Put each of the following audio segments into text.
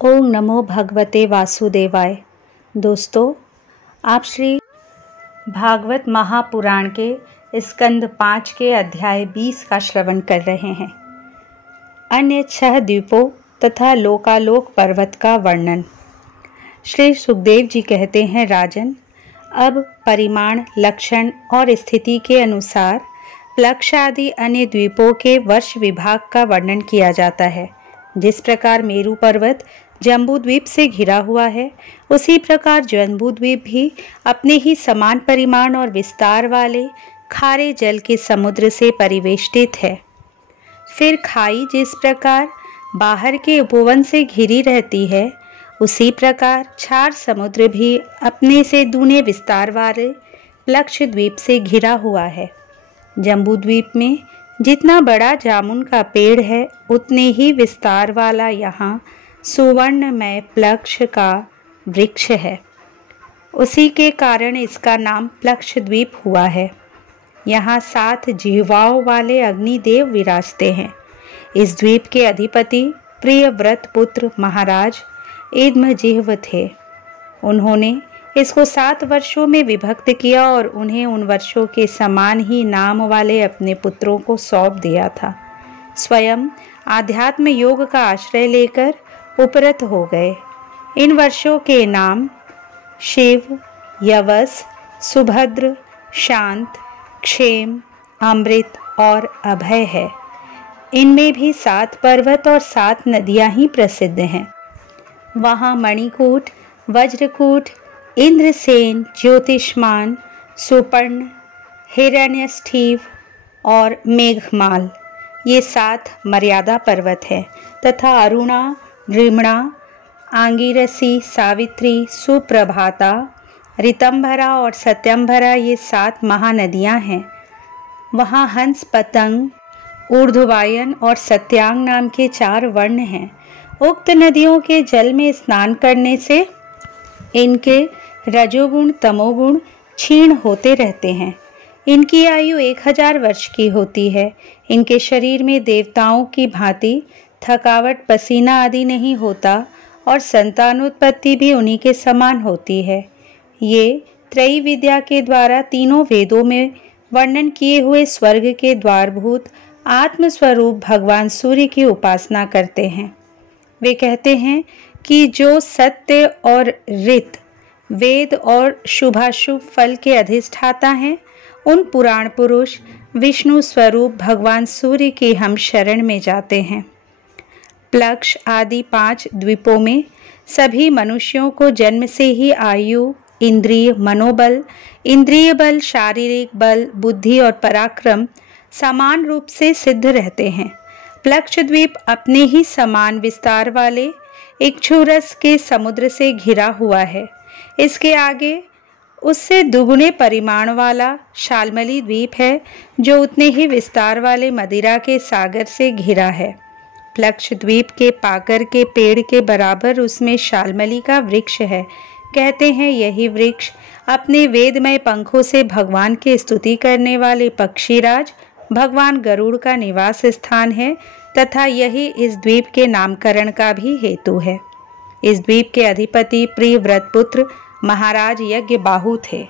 ओम नमो भगवते वासुदेवाय। दोस्तों, आप श्री भागवत महापुराण के स्कंद 5 के अध्याय 20 का श्रवण कर रहे हैं। अन्य 6 द्वीपों तथा लोकालोक पर्वत का वर्णन। श्री सुखदेव जी कहते हैं, राजन, अब परिमाण, लक्षण और स्थिति के अनुसार प्लक्ष आदि अन्य द्वीपों के वर्ष विभाग का वर्णन किया जाता है। जिस प्रकार मेरू पर्वत जम्बू द्वीप से घिरा हुआ है, उसी प्रकार जम्बू द्वीप भी अपने ही समान परिमाण और विस्तार वाले खारे जल के समुद्र से परिवेष्टित है। फिर खाई जिस प्रकार बाहर के उपवन से घिरी रहती है, उसी प्रकार क्षार समुद्र भी अपने से दूने विस्तार वाले प्लक्ष द्वीप से घिरा हुआ है। जम्बू द्वीप में जितना बड़ा जामुन का पेड़ है, उतने ही विस्तार वाला यहाँ सुवर्णमय प्लक्ष का वृक्ष है। उसी के कारण इसका नाम प्लक्ष द्वीप हुआ है। यहाँ 7 जिह्वाओं वाले अग्निदेव विराजते हैं। इस द्वीप के अधिपति प्रियव्रत पुत्र महाराज इद्मजिह्व थे। उन्होंने इसको 7 वर्षों में विभक्त किया और उन्हें उन वर्षों के समान ही नाम वाले अपने पुत्रों को सौंप दिया था। स्वयं आध्यात्म योग का आश्रय लेकर उपरत हो गए। इन वर्षों के नाम शिव, यवस, सुभद्र, शांत, क्षेम, अमृत और अभय है। इनमें भी 7 पर्वत और 7 नदियां ही प्रसिद्ध हैं। वहाँ मणिकूट, वज्रकूट, इंद्रसेन, ज्योतिष्मान, सुपर्ण, हिरण्यष्ठीव और मेघमाल, ये 7 मर्यादा पर्वत हैं तथा अरुणा, ऋमणा, आंगिरसी, सावित्री, सुप्रभाता, ऋतंभरा और सत्यंभरा, ये 7 महानदियां हैं। वहाँ हंस, पतंग, ऊर्ध्ववायन और सत्यांग नाम के 4 वर्ण हैं। उक्त नदियों के जल में स्नान करने से इनके रजोगुण तमोगुण क्षीण होते रहते हैं। इनकी आयु 1000 वर्ष की होती है। इनके शरीर में देवताओं की भांति थकावट, पसीना आदि नहीं होता और संतानोत्पत्ति भी उन्हीं के समान होती है। ये त्रयी विद्या के द्वारा तीनों वेदों में वर्णन किए हुए स्वर्ग के द्वारभूत आत्मस्वरूप भगवान सूर्य की उपासना करते हैं। वे कहते हैं कि जो सत्य और ऋत, वेद और शुभाशुभ फल के अधिष्ठाता हैं, उन पुराण पुरुष विष्णु स्वरूप भगवान सूर्य की हम शरण में जाते हैं। प्लक्ष आदि 5 द्वीपों में सभी मनुष्यों को जन्म से ही आयु, इंद्रिय, मनोबल, इंद्रिय बल, शारीरिक बल, बुद्धि और पराक्रम समान रूप से सिद्ध रहते हैं। प्लक्ष द्वीप अपने ही समान विस्तार वाले इक्षुरस के समुद्र से घिरा हुआ है। इसके आगे उससे दुगुने परिमाण वाला शाल्मली द्वीप है, जो उतने ही विस्तार वाले मदिरा के सागर से घिरा है। प्लक्ष द्वीप के पाकर के पेड़ के बराबर उसमें शाल्मली का वृक्ष है। कहते हैं यही वृक्ष अपने वेदमय पंखों से भगवान की स्तुति करने वाले पक्षीराज भगवान गरुड़ का निवास स्थान है तथा यही इस द्वीप के नामकरण का भी हेतु है। इस द्वीप के अधिपति प्रियव्रत पुत्र महाराज यज्ञबाहु थे।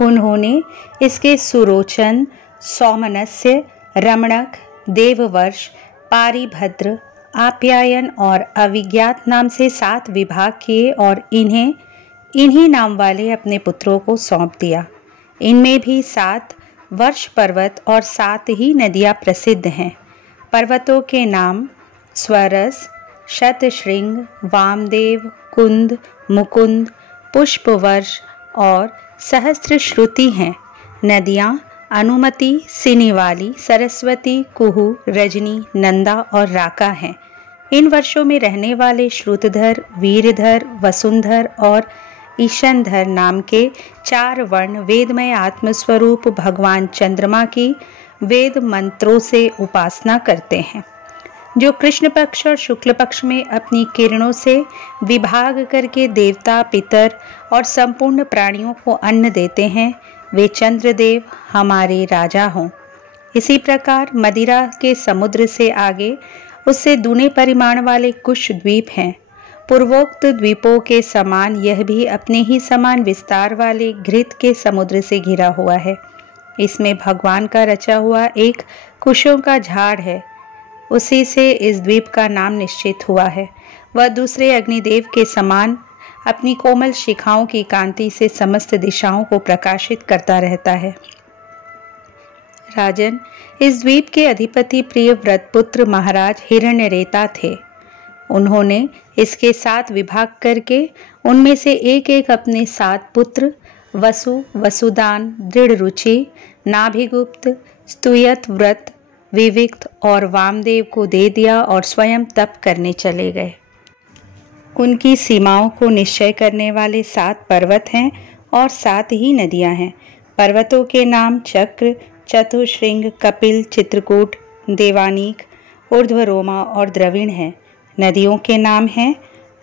उन्होंने इसके सुरोचन, सौमनस्य, रमणक, देववर्ष, पारिभद्र, आप्यायन और अविज्ञात नाम से 7 विभाग किए और इन्हें इन्हीं नाम वाले अपने पुत्रों को सौंप दिया। इनमें भी 7 वर्ष पर्वत और 7 ही नदियां प्रसिद्ध हैं। पर्वतों के नाम स्वरस, शतशृंग, वामदेव, कुंद, मुकुंद, पुष्पवर्ष और सहस्त्रश्रुति हैं। नदियां अनुमति, सिनीवाली, सरस्वती, कुहू, रजनी, नंदा और राका हैं। इन वर्षों में रहने वाले श्रुतधर, वीरधर, वसुंधर और ईशनधर नाम के 4 वर्ण वेदमय आत्मस्वरूप भगवान चंद्रमा की वेद मंत्रों से उपासना करते हैं, जो कृष्ण पक्ष और शुक्ल पक्ष में अपनी किरणों से विभाग करके देवता, पितर और संपूर्ण प्राणियों को अन्न देते हैं। वे चंद्रदेव हमारे राजा हों। इसी प्रकार मदिरा के समुद्र से आगे उससे दूने परिमाण वाले कुश द्वीप हैं। पूर्वोक्त द्वीपों के समान यह भी अपने ही समान विस्तार वाले घृत के समुद्र से घिरा हुआ है। इसमें भगवान का रचा हुआ एक कुशों का झाड़ है, उसी से इस द्वीप का नाम निश्चित हुआ है। वह दूसरे अग्निदेव के समान अपनी कोमल शिखाओं की कांति से समस्त दिशाओं को प्रकाशित करता रहता है। राजन, इस द्वीप के अधिपति प्रिय व्रतपुत्र महाराज हिरण्यरेता थे। उन्होंने इसके 7 विभाग करके उनमें से एक एक अपने 7 पुत्र वसु, वसुदान, दृढ़ रुचि, नाभिगुप्त, स्तुयत व्रत, विविक्त और वामदेव को दे दिया और स्वयं तप करने चले गए। उनकी सीमाओं को निश्चय करने वाले 7 पर्वत हैं और 7 ही नदियां हैं। पर्वतों के नाम चक्र, चतुश्रृंग, कपिल, चित्रकूट, देवानीक, ऊर्ध्वरोमा और द्रविण हैं। नदियों के नाम हैं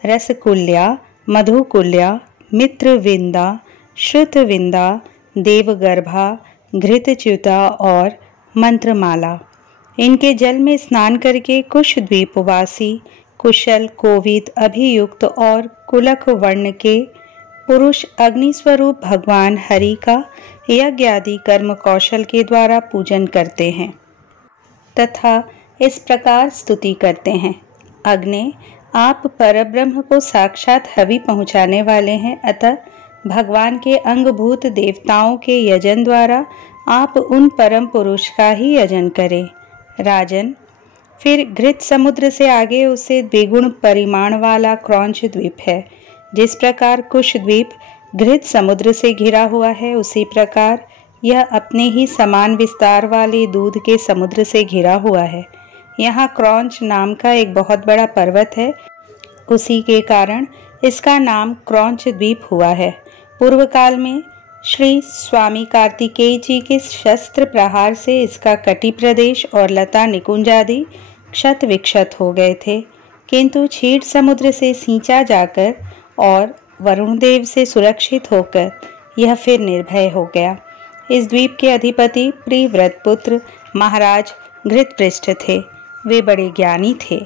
रसकुल्या, मधुकुल्या, मित्रविंदा, श्रुतविंदा, देवगर्भा, घृतच्युता और मंत्रमाला। इनके जल में स्नान करके कुश द्वीपवासी कुशल, कोविद, अभियुक्त और कुलक वर्ण के पुरुष अग्नि स्वरूप भगवान हरि का यज्ञ आदि कर्म कौशल के द्वारा पूजन करते हैं तथा इस प्रकार स्तुति करते हैं। अग्नि, आप परब्रह्म को साक्षात हवि पहुँचाने वाले हैं, अतः भगवान के अंगभूत देवताओं के यजन द्वारा आप उन परम पुरुष का ही यजन करें। राजन, फिर घृत समुद्र से आगे उसे द्विगुण परिमाण वाला क्रौंच द्वीप है। जिस प्रकार कुश द्वीप घृत समुद्र से घिरा हुआ है, उसी प्रकार यह अपने ही समान विस्तार वाले दूध के समुद्र से घिरा हुआ है। यहाँ क्रौंच नाम का एक बहुत बड़ा पर्वत है, उसी के कारण इसका नाम क्रौंच द्वीप हुआ है। पूर्व काल में श्री स्वामी कार्तिकेय जी के शस्त्र प्रहार से इसका कटी प्रदेश और लता निकुंज आदि क्षत विक्षत हो गए थे, किंतु क्षीर समुद्र से सींचा जाकर और वरुण देव से सुरक्षित होकर यह फिर निर्भय हो गया। इस द्वीप के अधिपति प्रिव्रतपुत्र महाराज घृतपृष्ठ थे। वे बड़े ज्ञानी थे।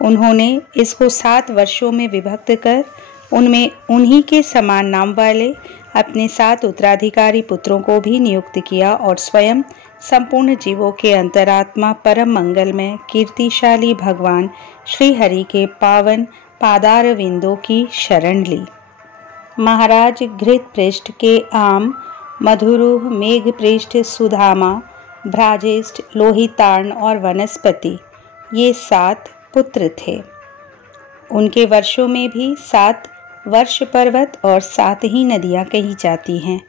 उन्होंने इसको 7 वर्षों में विभक्त कर उनमें उन्हीं के समान नाम वाले अपने 7 उत्तराधिकारी पुत्रों को भी नियुक्त किया और स्वयं संपूर्ण जीवों के अंतरात्मा परम मंगलमय कीर्तिशाली भगवान श्री हरि के पावन पादारविंदों की शरण ली। महाराज घृतपृष्ठ के आम, मधुरूह, मेघपृष्ठ, सुधामा, भ्राजेष्ठ, लोहितार्ण और वनस्पति ये 7 पुत्र थे। उनके वर्षों में भी 7 वर्ष पर्वत और 7 ही नदियां कही जाती हैं।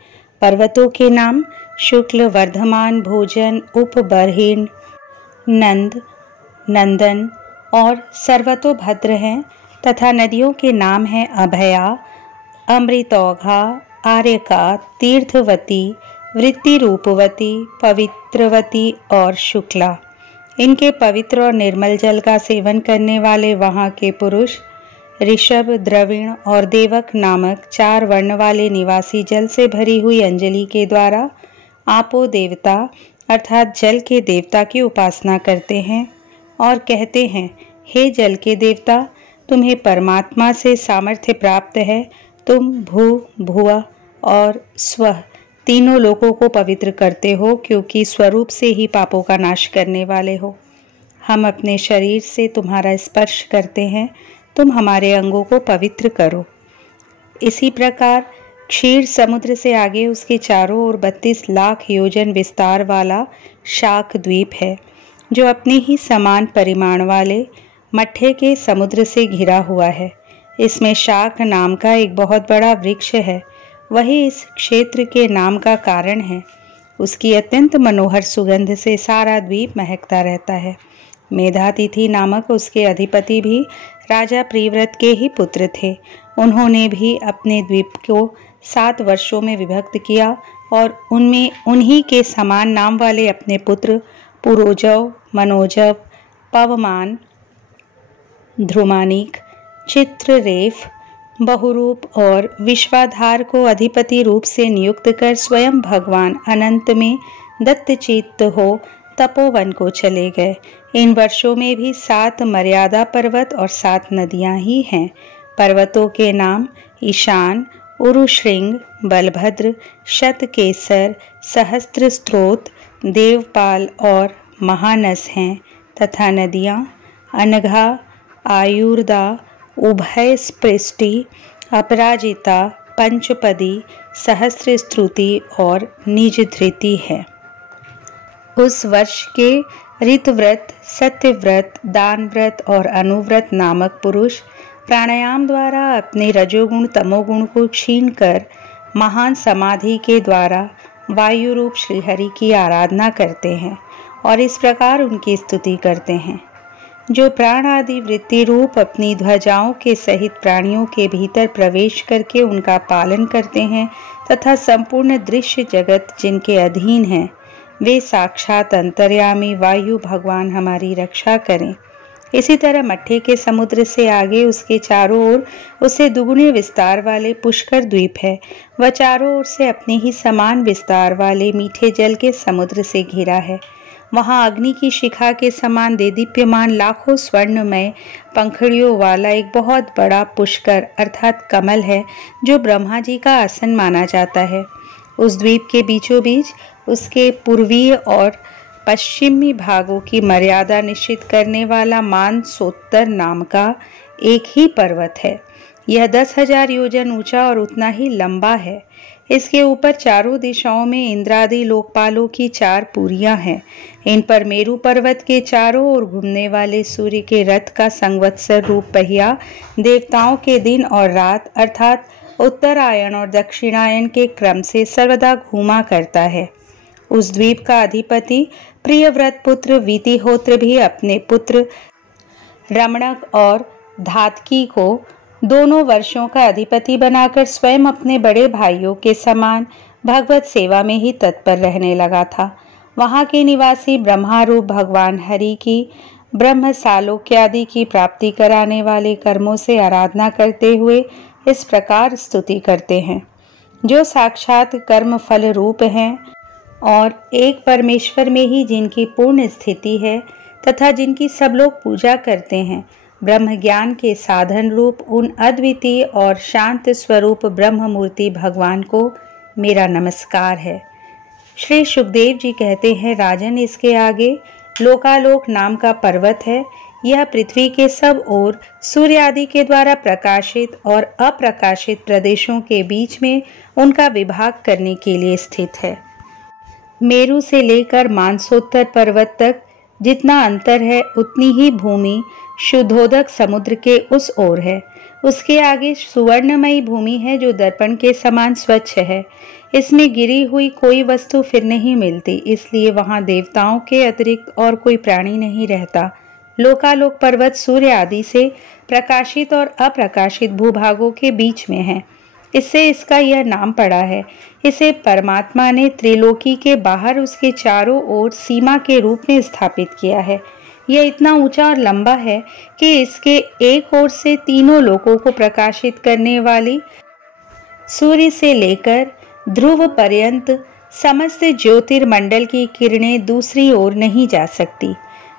पर्वतों के नाम शुक्ल, वर्धमान, भोजन, उपबर्हिण, नंद, नंदन और सर्वतोभद्र हैं तथा नदियों के नाम हैं अभया, अमृतौघा, आर्यका, तीर्थवती, वृत्ति रूपवती, पवित्रवती और शुक्ला। इनके पवित्र और निर्मल जल का सेवन करने वाले वहाँ के पुरुष ऋषभ, द्रविण और देवक नामक 4 वर्ण वाले निवासी जल से भरी हुई अंजलि के द्वारा आपो देवता अर्थात जल के देवता की उपासना करते हैं और कहते हैं, हे जल के देवता, तुम्हें परमात्मा से सामर्थ्य प्राप्त है। तुम भू, भुवः और स्वः तीनों लोकों को पवित्र करते हो, क्योंकि स्वरूप से ही पापों का नाश करने वाले हो। हम अपने शरीर से तुम्हारा स्पर्श करते हैं, तुम हमारे अंगों को पवित्र करो। इसी प्रकार क्षीर समुद्र से आगे उसके चारों ओर 32 लाख योजन विस्तार वाला शाक द्वीप है, जो अपने ही समान परिमाण वाले मट्ठे के समुद्र से घिरा हुआ है। इसमें शाक नाम का एक बहुत बड़ा वृक्ष है, वही इस क्षेत्र के नाम का कारण है। उसकी अत्यंत मनोहर सुगंध से सारा द्वीप महकता रहता है। मेधातिथि नामक उसके अधिपति भी राजा प्रिव्रत के ही पुत्र थे। उन्होंने भी अपने द्वीप को 7 वर्षों में विभक्त किया और उनमें उन्हीं के समान नाम वाले अपने पुत्र पुरोजव, मनोजव, पवमान, ध्रुमानिक, चित्ररेफ, बहुरूप और विश्वाधार को अधिपति रूप से नियुक्त कर स्वयं भगवान अनंत में दत्तचित्त हो तपोवन को चले गए। इन वर्षों में भी 7 मर्यादा पर्वत और 7 नदियां ही हैं। पर्वतों के नाम ईशान, उरुश्रृंग, बलभद्र, शतकेसर, सहस्त्रस्त्रोत, देवपाल और महानस हैं तथा नदियां अनघा, आयुर्दा, उभय स्पृष्टि, अपराजिता, पंचपदी, सहस्त्रस्तुति और निजधृति है। उस वर्ष के ऋतव्रत, सत्यव्रत, दानव्रत और अनुव्रत नामक पुरुष प्राणायाम द्वारा अपने रजोगुण तमोगुण को क्षीण कर महान समाधि के द्वारा वायु रूप श्रीहरि की आराधना करते हैं और इस प्रकार उनकी स्तुति करते हैं। जो प्राण आदि वृत्ति रूप अपनी ध्वजाओं के सहित प्राणियों के भीतर प्रवेश करके उनका पालन करते हैं तथा संपूर्ण दृश्य जगत जिनके अधीन है, वे साक्षात अंतर्यामी वायु भगवान हमारी रक्षा करें। इसी तरह मट्ठे के समुद्र से आगे उसके चारों ओर उसे दुगुने विस्तार वाले पुष्कर द्वीप है। वह चारों ओर से अपने ही समान विस्तार वाले मीठे जल के समुद्र से घिरा है। वहां अग्नि की शिखा के समान देदीप्यमान लाखों स्वर्णमय पंखड़ियों वाला एक बहुत बड़ा पुष्कर अर्थात कमल है, जो ब्रह्मा जी का आसन माना जाता है। उस द्वीप के बीचों बीच उसके पूर्वीय और पश्चिमी भागों की मर्यादा निश्चित करने वाला मानसोत्तर नाम का एक ही पर्वत है। यह 10,000 योजन ऊंचा और उतना ही लंबा है। इसके ऊपर चारों दिशाओं में इंद्रादि लोकपालों की 4 पुरियां हैं। इन पर मेरु पर्वत के चारों ओर घूमने वाले सूर्य के रथ का संवत्सर रूप पहिया देवताओं के दिन और रात अर्थात उत्तरायण और दक्षिणायन के क्रम से सर्वदा घूमा करता है। उस द्वीप का अधिपति प्रियव्रत पुत्र वीतिहोत्र भी अपने पुत्र रमणक और धातकी को दोनों वर्षों का अधिपति बनाकर स्वयं अपने बड़े भाइयों के समान भगवत सेवा में ही तत्पर रहने लगा था। वहां के निवासी ब्रह्मा रूप भगवान हरि की ब्रह्म सालोक्यादि की प्राप्ति कराने वाले कर्मों से आराधना करते हुए इस प्रकार स्तुति करते हैं। जो साक्षात कर्म फल रूप हैं और एक परमेश्वर में ही जिनकी पूर्ण स्थिति है तथा जिनकी सब लोग पूजा करते हैं, ब्रह्म ज्ञान के साधन रूप उन अद्वितीय और शांत स्वरूप ब्रह्म मूर्ति भगवान को मेरा नमस्कार है। श्री सुखदेव जी कहते हैं, राजन, इसके आगे लोकालोक नाम का पर्वत है। यह पृथ्वी के सब ओर सूर्य आदि के द्वारा प्रकाशित और अप्रकाशित प्रदेशों के बीच में उनका विभाग करने के लिए स्थित है। मेरु से लेकर मानसोत्तर पर्वत तक जितना अंतर है उतनी ही भूमि शुद्धोदक समुद्र के उस ओर है। उसके आगे सुवर्णमयी भूमि है जो दर्पण के समान स्वच्छ है। इसमें गिरी हुई कोई वस्तु फिर नहीं मिलती, इसलिए वहां देवताओं के अतिरिक्त और कोई प्राणी नहीं रहता। लोकालोक पर्वत सूर्य आदि से प्रकाशित और अप्रकाशित भूभागों के बीच में है, इससे इसका यह नाम पड़ा है। इसे परमात्मा ने त्रिलोकी के बाहर उसके चारों ओर सीमा के रूप में स्थापित किया है। यह इतना ऊंचा और लंबा है कि इसके एक ओर से तीनों लोकों को प्रकाशित करने वाली सूर्य से लेकर ध्रुव पर्यंत समस्त ज्योतिर्मंडल की किरणें दूसरी ओर नहीं जा सकती।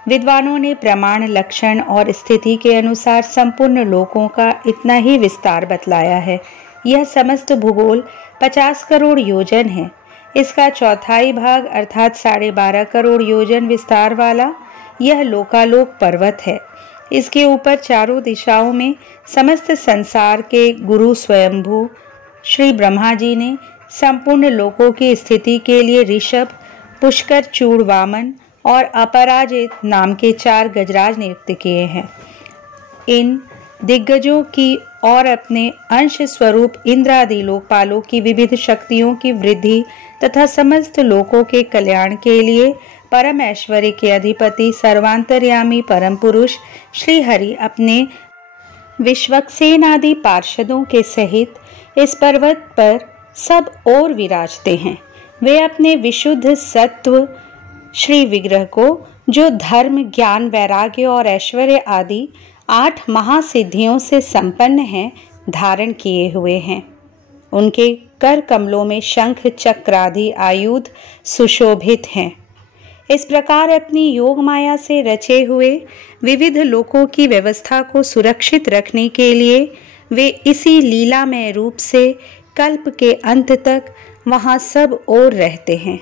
विद्वानों ने प्रमाण, लक्षण और स्थिति के अनुसार संपूर्ण लोकों का इतना ही विस्तार बतलाया है। यह समस्त भूगोल 50 करोड़ योजन है। इसका चौथाई भाग अर्थात 12.5 करोड़ योजन विस्तार वाला यह लोकालोक पर्वत है। इसके ऊपर चारों दिशाओं में समस्त संसार के गुरु स्वयंभू श्री ब्रह्मा जी ने संपूर्ण लोकों की स्थिति के लिए ऋषभ, पुष्कर, चूड़, वामन और अपराजित नाम के 4 गजराज नियुक्त किए हैं। इन दिग्गजों की और अपने अंश स्वरूप इंद्रादि लोकपालों की विविध शक्तियों की वृद्धि तथा समस्त लोकों के कल्याण के लिए परम ऐश्वर्य के अधिपति सर्वांतर्यामी परम पुरुष श्री हरि अपने विश्वक्सेन आदि पार्षदों के सहित इस पर्वत पर सब ओर विराजते हैं। वे अपने विशुद्ध सत्व श्री विग्रह को, जो धर्म, ज्ञान, वैराग्य और ऐश्वर्य आदि 8 महासिद्धियों से संपन्न हैं, धारण किए हुए हैं। उनके कर कमलों में शंख, चक्र आदि आयुध सुशोभित हैं। इस प्रकार अपनी योग माया से रचे हुए विविध लोकों की व्यवस्था को सुरक्षित रखने के लिए वे इसी लीलामय रूप से कल्प के अंत तक वहाँ सब ओर रहते हैं।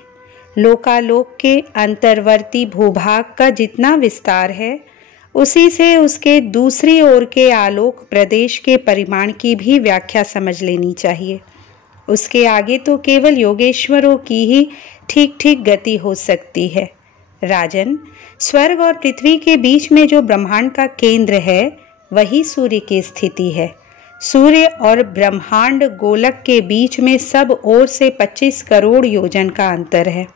लोकालोक के अंतर्वर्ती भूभाग का जितना विस्तार है, उसी से उसके दूसरी ओर के आलोक प्रदेश के परिमाण की भी व्याख्या समझ लेनी चाहिए। उसके आगे तो केवल योगेश्वरों की ही ठीक ठीक गति हो सकती है। राजन, स्वर्ग और पृथ्वी के बीच में जो ब्रह्मांड का केंद्र है, वही सूर्य की स्थिति है। सूर्य और ब्रह्मांड गोलक के बीच में सब ओर से 25 करोड़ योजन का अंतर है।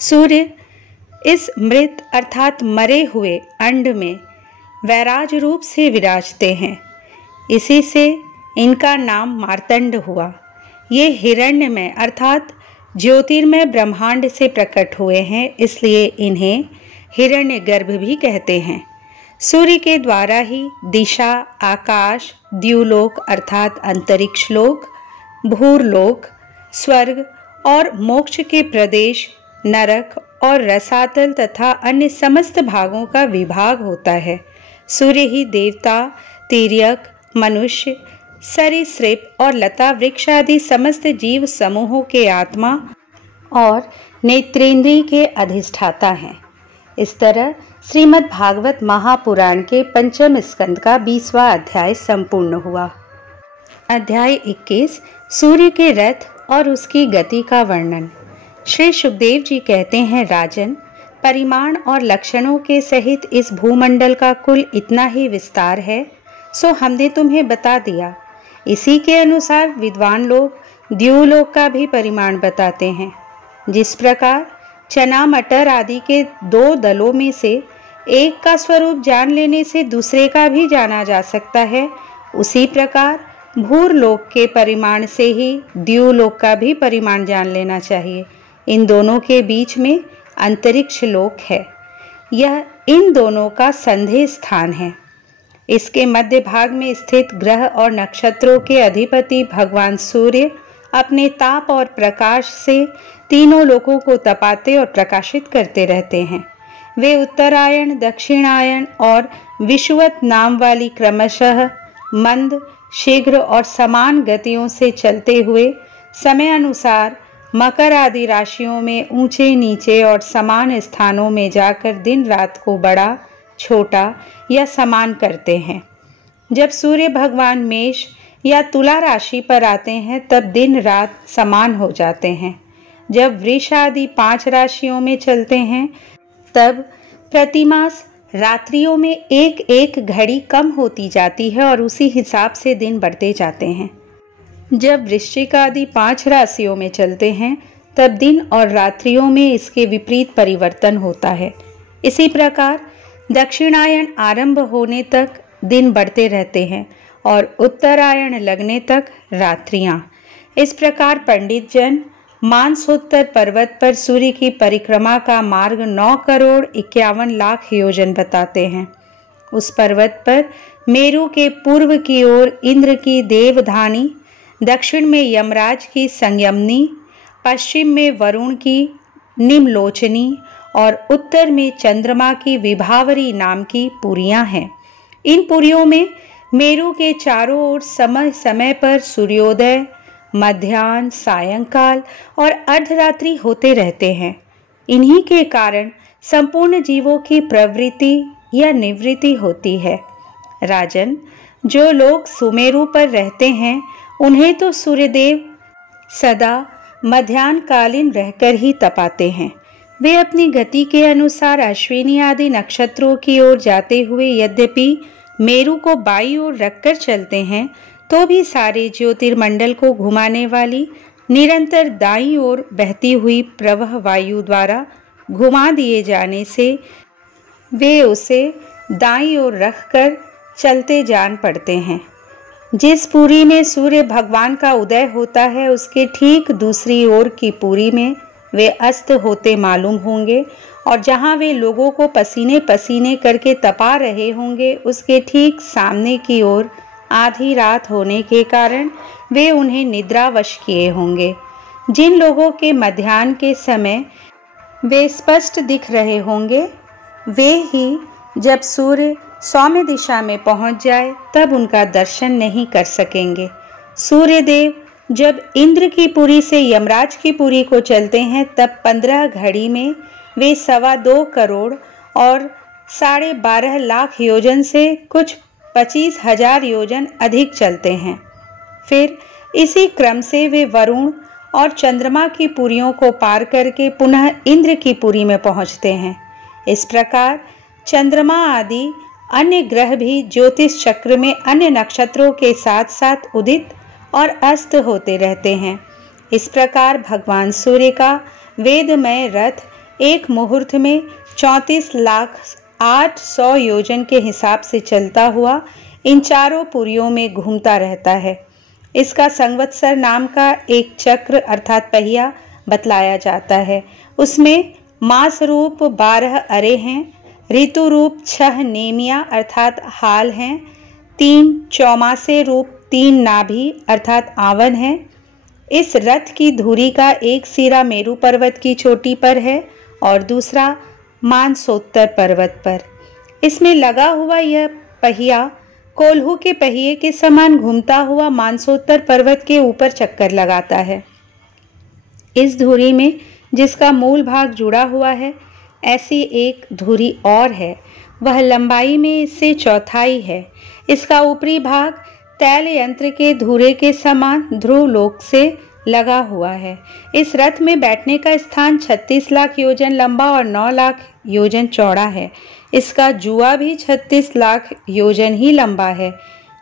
सूर्य इस मृत अर्थात मरे हुए अंड में वैराज रूप से विराजते हैं। इसी से इनका नाम मार्तंड हुआ। ये हिरण्यमय अर्थात ज्योतिर्मय ब्रह्मांड से प्रकट हुए हैं, इसलिए इन्हें हिरण्यगर्भ भी कहते हैं। सूर्य के द्वारा ही दिशा, आकाश, द्युलोक अर्थात अंतरिक्ष लोक, भूरलोक, स्वर्ग और मोक्ष के प्रदेश, नरक और रसातल तथा अन्य समस्त भागों का विभाग होता है। सूर्य ही देवता, तिर्यक, मनुष्य, सरीसृप और लता वृक्ष आदि समस्त जीव समूहों के आत्मा और नेत्रेंद्रिय के अधिष्ठाता हैं। इस तरह श्रीमद् भागवत महापुराण के पंचम स्कंद का 20वां अध्याय संपूर्ण हुआ। अध्याय 21 सूर्य के रथ और उसकी गति का वर्णन। श्री सुखदेव जी कहते हैं, राजन, परिमाण और लक्षणों के सहित इस भूमंडल का कुल इतना ही विस्तार है, सो हमने तुम्हें बता दिया। इसी के अनुसार विद्वान लोग द्युलोक का भी परिमाण बताते हैं। जिस प्रकार चना मटर आदि के 2 दलों में से एक का स्वरूप जान लेने से दूसरे का भी जाना जा सकता है, उसी प्रकार भूरलोक के परिमाण से ही द्युलोक का भी परिमाण जान लेना चाहिए। इन दोनों के बीच में अंतरिक्ष लोक है। यह इन दोनों का संधेय स्थान है। इसके मध्य भाग में स्थित ग्रह और नक्षत्रों के अधिपति भगवान सूर्य अपने ताप और प्रकाश से तीनों लोकों को तपाते और प्रकाशित करते रहते हैं। वे उत्तरायण, दक्षिणायन और विषुवत नाम वाली क्रमशः मंद, शीघ्र और समान गतियों से चलते हुए समय अनुसार मकर आदि राशियों में ऊंचे नीचे और समान स्थानों में जाकर दिन रात को बड़ा, छोटा या समान करते हैं। जब सूर्य भगवान मेष या तुला राशि पर आते हैं, तब दिन रात समान हो जाते हैं। जब वृष आदि 5 राशियों में चलते हैं, तब प्रतिमास रात्रियों में एक एक घड़ी कम होती जाती है और उसी हिसाब से दिन बढ़ते जाते हैं। जब वृश्चिक आदि 5 राशियों में चलते हैं, तब दिन और रात्रियों में इसके विपरीत परिवर्तन होता है। इसी प्रकार दक्षिणायन आरंभ होने तक दिन बढ़ते रहते हैं और उत्तरायण लगने तक रात्रियां। इस प्रकार पंडित जन मानसोत्तर पर्वत पर सूर्य की परिक्रमा का मार्ग 9 करोड़ 51 लाख योजन बताते हैं। उस पर्वत पर मेरु के पूर्व की ओर इंद्र की देवधानी, दक्षिण में यमराज की संयमनी, पश्चिम में वरुण की निम्लोचनी और उत्तर में चंद्रमा की विभावरी नाम की पुरियां हैं। इन पुरियों में मेरु के चारों ओर समय समय पर सूर्योदय, मध्याह्न, सायंकाल और अर्धरात्रि होते रहते हैं। इन्हीं के कारण संपूर्ण जीवों की प्रवृत्ति या निवृत्ति होती है। राजन, जो लोग सुमेरु पर रहते हैं, उन्हें तो सूर्यदेव सदा मध्याह्नकालीन रहकर ही तपाते हैं। वे अपनी गति के अनुसार अश्विनी आदि नक्षत्रों की ओर जाते हुए यद्यपि मेरु को बाईं ओर रखकर चलते हैं, तो भी सारे ज्योतिर्मंडल को घुमाने वाली निरंतर दाईं ओर बहती हुई प्रवाह वायु द्वारा घुमा दिए जाने से वे उसे दाईं ओर रखकर चलते जान पड़ते हैं। जिस पुरी में सूर्य भगवान का उदय होता है, उसके ठीक दूसरी ओर की पुरी में वे अस्त होते मालूम होंगे और जहां वे लोगों को पसीने पसीने करके तपा रहे होंगे, उसके ठीक सामने की ओर आधी रात होने के कारण वे उन्हें निद्रावश किए होंगे। जिन लोगों के मध्याह्न के समय वे स्पष्ट दिख रहे होंगे। वे ही जब सूर्य सौम्य दिशा में पहुंच जाए तब उनका दर्शन नहीं कर सकेंगे। सूर्यदेव जब इंद्र की पुरी से यमराज की पुरी को चलते हैं तब 15 घड़ी में वे 2.25 करोड़ और 12.5 लाख योजन से कुछ 25,000 योजन अधिक चलते हैं। फिर इसी क्रम से वे वरुण और चंद्रमा की पुरियों को पार करके पुनः इंद्र की पुरी में पहुंचते हैं। इस प्रकार चंद्रमा आदि अन्य ग्रह भी ज्योतिष चक्र में अन्य नक्षत्रों के साथ साथ उदित और अस्त होते रहते हैं। इस प्रकार भगवान सूर्य का वेदमय रथ एक मुहूर्त में 34,08,100 योजन के हिसाब से चलता हुआ इन चारों पुरियों में घूमता रहता है। इसका संवत्सर नाम का एक चक्र अर्थात पहिया बतलाया जाता है। उसमें मास रूप 12 अरे हैं, ऋतु रूप 6 नेमिया अर्थात हाल हैं, 3 चौमासे रूप 3 नाभि अर्थात आवन है। इस रथ की धुरी का एक सिरा मेरु पर्वत की चोटी पर है और दूसरा मानसोत्तर पर्वत पर। इसमें लगा हुआ यह पहिया कोल्हू के पहिए के समान घूमता हुआ मानसोत्तर पर्वत के ऊपर चक्कर लगाता है। इस धुरी में जिसका मूल भाग जुड़ा हुआ है, ऐसी एक धुरी और है, वह लंबाई में इससे चौथाई है। इसका ऊपरी भाग तैल यंत्र के धुरे के समान ध्रुव लोक से लगा हुआ है। इस रथ में बैठने का स्थान 36 लाख योजन लंबा और 9 लाख योजन चौड़ा है। इसका जुआ भी 36 लाख योजन ही लंबा है।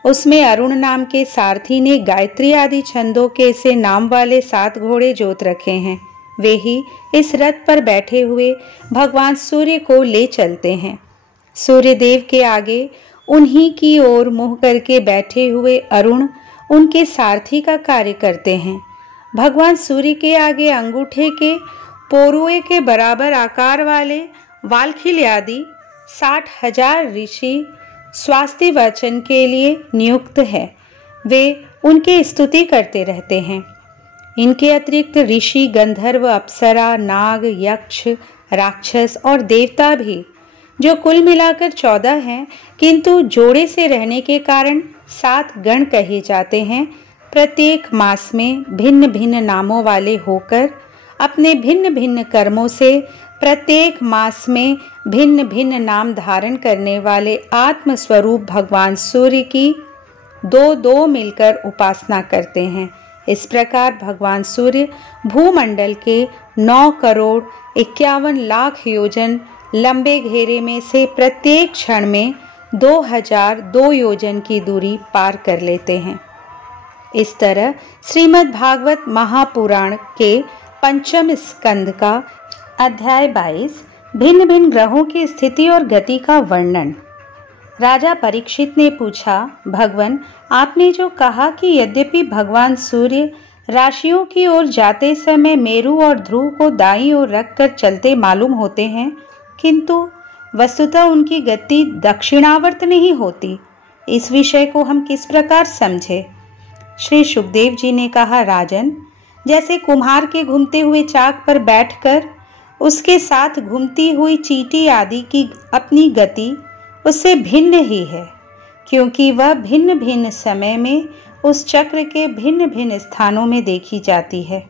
उसमें अरुण नाम के सारथी ने गायत्री आदि छंदों के से नाम वाले 7 घोड़े जोत रखे हैं। वे ही इस रथ पर बैठे हुए भगवान सूर्य को ले चलते हैं। सूर्यदेव के आगे उन्हीं की ओर मुंह करके बैठे हुए अरुण उनके सारथी का कार्य करते हैं। भगवान सूर्य के आगे अंगूठे के पोरुए के बराबर आकार वाले वालखिल आदि 60,000 ऋषि स्वास्थ्य वचन के लिए नियुक्त है। वे उनकी स्तुति करते रहते हैं। इनके अतिरिक्त ऋषि, गंधर्व, अप्सरा, नाग, यक्ष, राक्षस और देवता भी, जो कुल मिलाकर 14 हैं, किंतु जोड़े से रहने के कारण 7 गण कहे जाते हैं, प्रत्येक मास में भिन्न भिन्न नामों वाले होकर अपने भिन्न भिन्न कर्मों से प्रत्येक मास में भिन्न भिन्न नाम धारण करने वाले आत्म स्वरूप भगवान सूर्य की 2-2 मिलकर उपासना करते हैं। इस प्रकार भगवान सूर्य भूमंडल के 9 करोड़ 51 लाख योजन लंबे घेरे में से प्रत्येक क्षण में 2002 योजन की दूरी पार कर लेते हैं। इस तरह श्रीमद् भागवत महापुराण के 5वें स्कंद का अध्याय 22 भिन्न भिन्न ग्रहों की स्थिति और गति का वर्णन। राजा परीक्षित ने पूछा, भगवान, आपने जो कहा कि यद्यपि भगवान सूर्य राशियों की ओर जाते समय मेरु और ध्रुव को दाईं ओर रखकर चलते मालूम होते हैं, किंतु वस्तुतः उनकी गति दक्षिणावर्त नहीं होती। इस विषय को हम किस प्रकार समझे? श्री सुखदेव जी ने कहा, राजन, जैसे कुम्हार के घूमते हुए चाक पर बैठकर उसके साथ घूमती हुई चींटी आदि की अपनी गति उससे भिन्न ही है, क्योंकि वह भिन्न भिन्न समय में उस चक्र के भिन्न भिन्न स्थानों में देखी जाती है।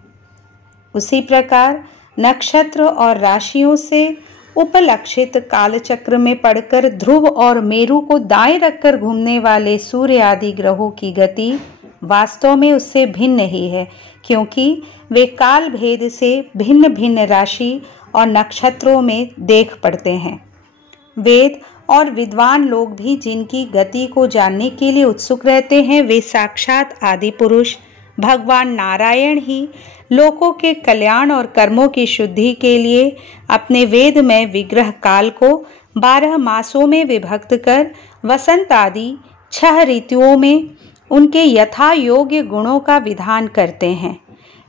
उसी प्रकार नक्षत्र और राशियों से उपलक्षित कालचक्र में पड़कर ध्रुव और मेरु को दाएं रखकर घूमने वाले सूर्य आदि ग्रहों की गति वास्तव में उससे भिन्न ही है, क्योंकि वे काल भेद से भिन्न भिन्न राशि और नक्षत्रों में देख पड़ते हैं। वेद और विद्वान लोग भी जिनकी गति को जानने के लिए उत्सुक रहते हैं, वे साक्षात आदि पुरुष भगवान नारायण ही लोकों के कल्याण और कर्मों की शुद्धि के लिए अपने वेदमय विग्रह काल को 12 मासों में विभक्त कर वसंत आदि 6 ऋतुओं में उनके यथा योग्य गुणों का विधान करते हैं।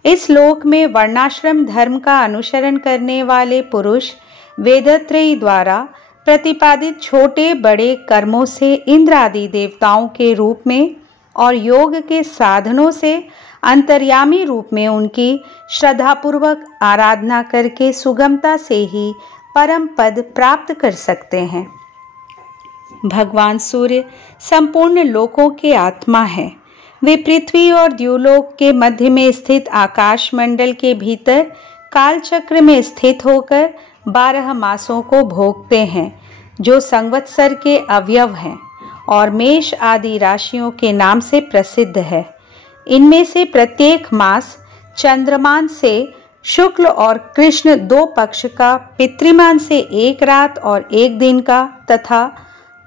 इस लोक में वर्णाश्रम धर्म का अनुसरण करने वाले पुरुष वेदत्रयी द्वारा प्रतिपादित छोटे बड़े कर्मों से इंद्र आदि देवताओं के रूप में और योग के साधनों से अंतर्यामी रूप में उनकी श्रद्धापूर्वक आराधना करके सुगमता से ही परम पद प्राप्त कर सकते हैं। भगवान सूर्य संपूर्ण लोकों के आत्मा है। वे पृथ्वी और द्युलोक के मध्य में स्थित आकाश मंडल के भीतर काल चक्र में स्थित होकर 12 मासों को भोगते हैं, जो संवत्सर के अवयव हैं और मेष आदि राशियों के नाम से प्रसिद्ध है। इनमें से प्रत्येक मास चंद्रमान से शुक्ल और कृष्ण 2 पक्ष का, पितृमान से 1 रात और 1 दिन का तथा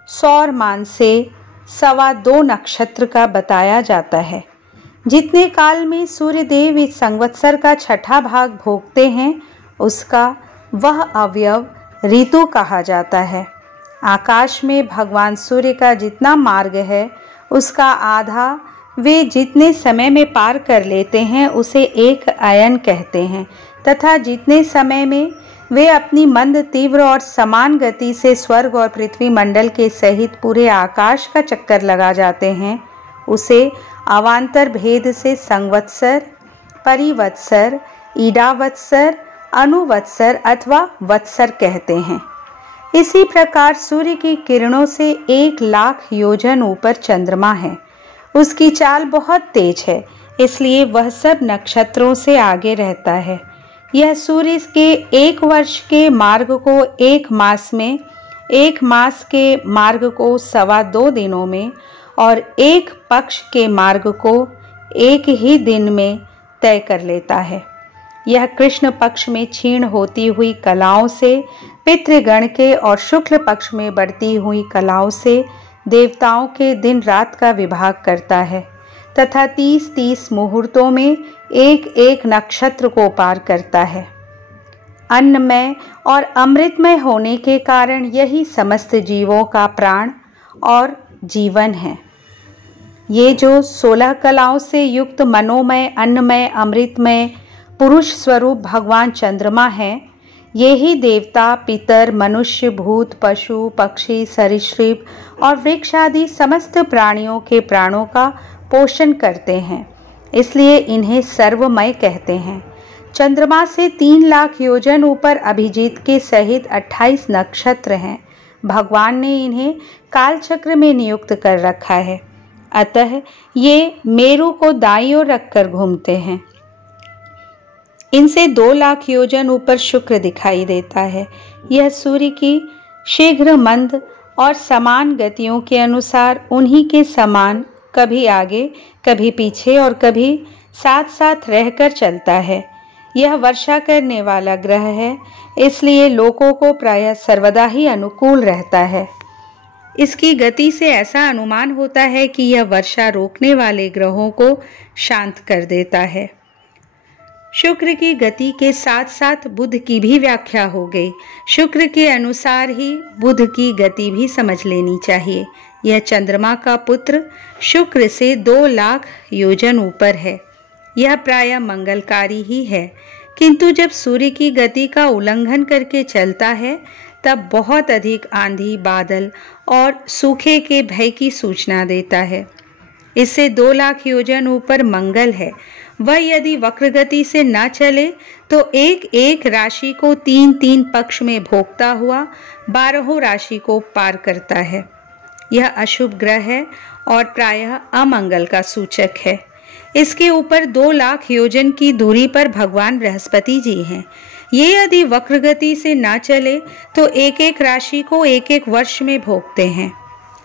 सौरमान से 2.25 नक्षत्र का बताया जाता है। जितने काल में सूर्यदेव इस संवत्सर का 6ठा भाग भोगते हैं, उसका वह अवयव ऋतु कहा जाता है। आकाश में भगवान सूर्य का जितना मार्ग है, उसका आधा वे जितने समय में पार कर लेते हैं उसे एक अयन कहते हैं, तथा जितने समय में वे अपनी मंद, तीव्र और समान गति से स्वर्ग और पृथ्वी मंडल के सहित पूरे आकाश का चक्कर लगा जाते हैं, उसे अवान्तर भेद से संवत्सर, परिवत्सर, ईडावत्सर, अनुवत्सर अथवा वत्सर कहते हैं। इसी प्रकार सूर्य की किरणों से 1,00,000 योजन ऊपर चंद्रमा है। उसकी चाल बहुत तेज है, इसलिए वह सब नक्षत्रों से आगे रहता है। यह सूर्य के 1 वर्ष के मार्ग को 1 मास में, 1 मास के मार्ग को 2.25 दिनों में और 1 पक्ष के मार्ग को 1 ही दिन में तय कर लेता है। यह कृष्ण पक्ष में क्षीण होती हुई कलाओं से पितृगण के और शुक्ल पक्ष में बढ़ती हुई कलाओं से देवताओं के दिन रात का विभाग करता है तथा 30-30 मुहूर्तों में 1-1 नक्षत्र को पार करता है। अन्नमय और अमृतमय होने के कारण यही समस्त जीवों का प्राण और जीवन है। ये जो 16 कलाओं से युक्त मनोमय, अन्नमय, अमृतमय पुरुष स्वरूप भगवान चंद्रमा है, ये ही देवता, पितर, मनुष्य, भूत, पशु, पक्षी, सरीसृप और वृक्ष आदि समस्त प्राणियों के प्राणों का पोषण करते हैं, इसलिए इन्हें सर्वमय कहते हैं। चंद्रमा से 3,00,000 योजन ऊपर अभिजीत के सहित 28 नक्षत्र हैं। भगवान ने इन्हें कालचक्र में नियुक्त कर रखा है, अतः ये मेरु को दाईं ओर रखकर घूमते हैं। इनसे 2,00,000 योजन ऊपर शुक्र दिखाई देता है। यह सूर्य की शीघ्र, मंद और समान गतियों के अनुसार उन्हीं के समान कभी आगे, कभी पीछे और कभी साथ साथ रहकर चलता है। यह वर्षा करने वाला ग्रह है, इसलिए लोगों को प्रायः सर्वदा ही अनुकूल रहता है। इसकी गति से ऐसा अनुमान होता है कि यह वर्षा रोकने वाले ग्रहों को शांत कर देता है। शुक्र की गति के साथ साथ बुध की भी व्याख्या हो गई। शुक्र के अनुसार ही बुध की गति भी समझ लेनी चाहिए। यह चंद्रमा का पुत्र शुक्र से 2,00,000 योजन ऊपर है। यह प्रायः मंगलकारी ही है, किंतु जब सूर्य की गति का उल्लंघन करके चलता है तब बहुत अधिक आंधी, बादल और सूखे के भय की सूचना देता है। इससे 2,00,000 योजन ऊपर मंगल है। वह यदि वक्र गति से न चले तो एक राशि को 3-3 पक्ष में भोगता हुआ 12 राशि को पार करता है। यह अशुभ ग्रह है और प्रायः अमंगल का सूचक है। इसके ऊपर 2,00,000 योजन की दूरी पर भगवान बृहस्पति जी हैं। ये यदि वक्र गति से न चले तो एक राशि को 1 वर्ष में भोगते हैं।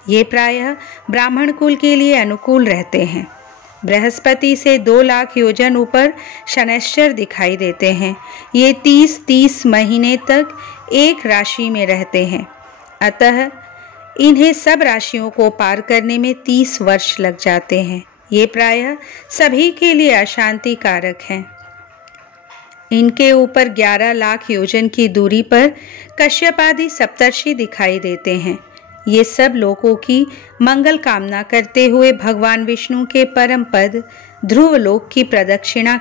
ये प्रायः ब्राह्मण कुल के लिए अनुकूल रहते हैं। बृहस्पति से 2,00,000 योजन ऊपर शनैश्चर दिखाई देते हैं। ये 30-30 महीने तक एक राशि में रहते हैं, अतः इन्हें सब राशियों को पार करने में 30 वर्ष लग जाते हैं। ये प्रायः सभी के लिए अशांति कारक हैं। इनके ऊपर 11,00,000 योजन की दूरी पर कश्यप आदि सप्तर्षि दिखाई देते हैं। ये सब लोगों की मंगल कामना करते हुए भगवान विष्णु के परम पद ध्रुवलोक की प्रदक्षिणा